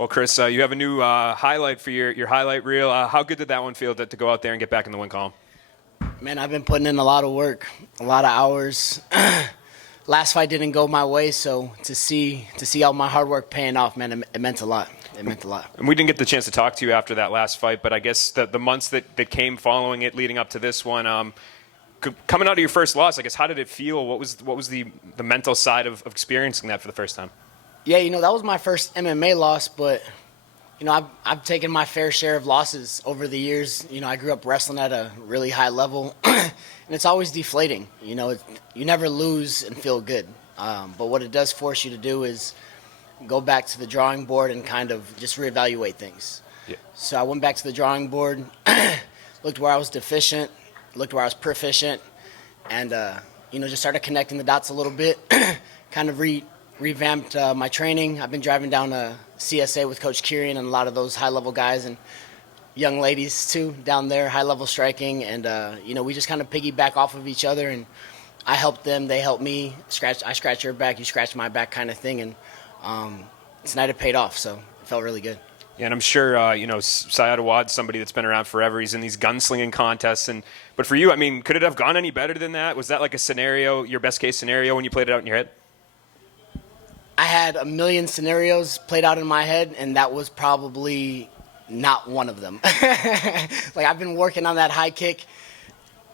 Well, Chris, you have a new highlight for your highlight reel. How good did that one feel to go out there and get back in the win column? Man, I've been putting in a lot of work, a lot of hours. Last fight didn't go my way, so to see all my hard work paying off, man, it meant a lot. It meant a lot. And we didn't get the chance to talk to you after that last fight, but I guess the months that came following it, leading up to this one, coming out of your first loss, I guess, how did it feel? What was the mental side of experiencing that for the first time? Yeah, that was my first MMA loss, but I've taken my fair share of losses over the years. I grew up wrestling at a really high level, and it's always deflating. You never lose and feel good. But what it does force you to do is go back to the drawing board and kind of just reevaluate things. Yeah. So I went back to the drawing board, looked where I was deficient, looked where I was proficient, and just started connecting the dots a little bit, kind of revamped my training. I've been driving down to CSA with Coach Kieran and a lot of those high-level guys and young ladies, too, down there, high-level striking. And, we just kind of piggyback off of each other. And I helped them. They helped me. I scratch your back, you scratch my back kind of thing. And tonight it paid off, so it felt really good. Yeah, and I'm sure, Saad Awad, somebody that's been around forever, he's in these gunslinging contests. But for you, I mean, could it have gone any better than that? Was that like a scenario, your best-case scenario when you played it out in your head? I had a million scenarios played out in my head, and that was probably not one of them. Like, I've been working on that high kick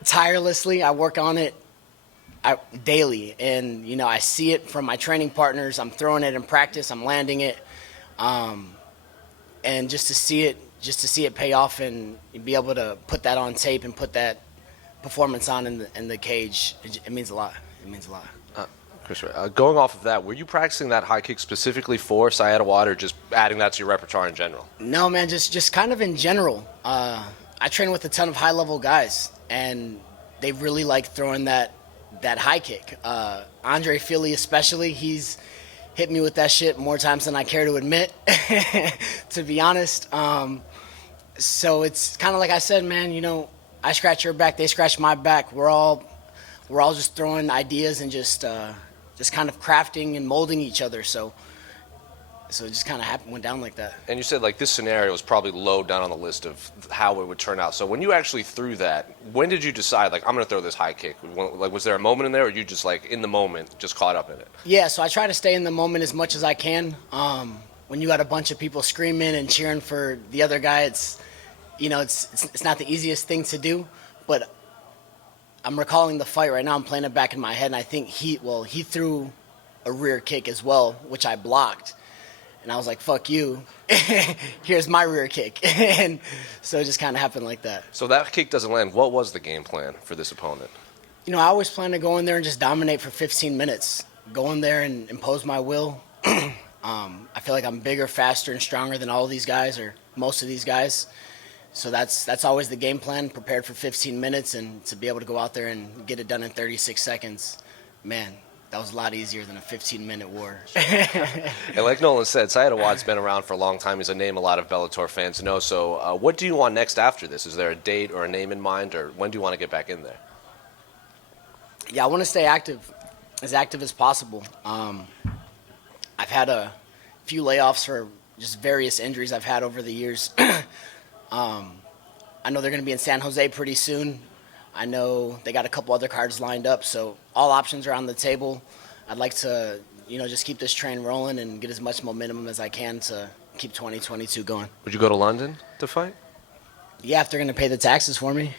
tirelessly. I work on it daily, and, I see it from my training partners. I'm throwing it in practice. I'm landing it. And just to see it pay off and be able to put that on tape and put that performance on in the cage, it means a lot. It means a lot. Chris, going off of that, were you practicing that high kick specifically for Saad Awad or just adding that to your repertoire in general? No, man, just kind of in general. I train with a ton of high-level guys, and they really like throwing that high kick. Andre Philly especially, he's hit me with that shit more times than I care to admit, to be honest. So it's kind of like I said, man, I scratch your back, they scratch my back. We're all just throwing ideas and just kind of crafting and molding each other. So it just kind of went down like that. And you said like this scenario was probably low down on the list of how it would turn out. So when you actually threw that, when did you decide like I'm going to throw this high kick? Like was there a moment in there, or you just like in the moment just caught up in it? Yeah, so I try to stay in the moment as much as I can. When you got a bunch of people screaming and cheering for the other guy, it's not the easiest thing to do, but I'm recalling the fight right now. I'm playing it back in my head, and I think he threw a rear kick as well, which I blocked. And I was like, fuck you. Here's my rear kick. And so it just kind of happened like that. So that kick doesn't land. What was the game plan for this opponent? I always plan to go in there and just dominate for 15 minutes. Go in there and impose my will. I feel like I'm bigger, faster, and stronger than all of these guys, or most of these guys. So that's always the game plan, prepared for 15 minutes, and to be able to go out there and get it done in 36 seconds, man, that was a lot easier than a 15-minute war. And like Nolan said, Saad Awad's been around for a long time. He's a name a lot of Bellator fans know. So what do you want next after this? Is there a date or a name in mind, or when do you want to get back in there? Yeah, I want to stay active as possible. I've had a few layoffs for just various injuries I've had over the years. I know they're going to be in San Jose pretty soon. I know they got a couple other cards lined up, so all options are on the table. I'd like to, just keep this train rolling and get as much momentum as I can to keep 2022 going. Would you go to London to fight? Yeah, if they're going to pay the taxes for me.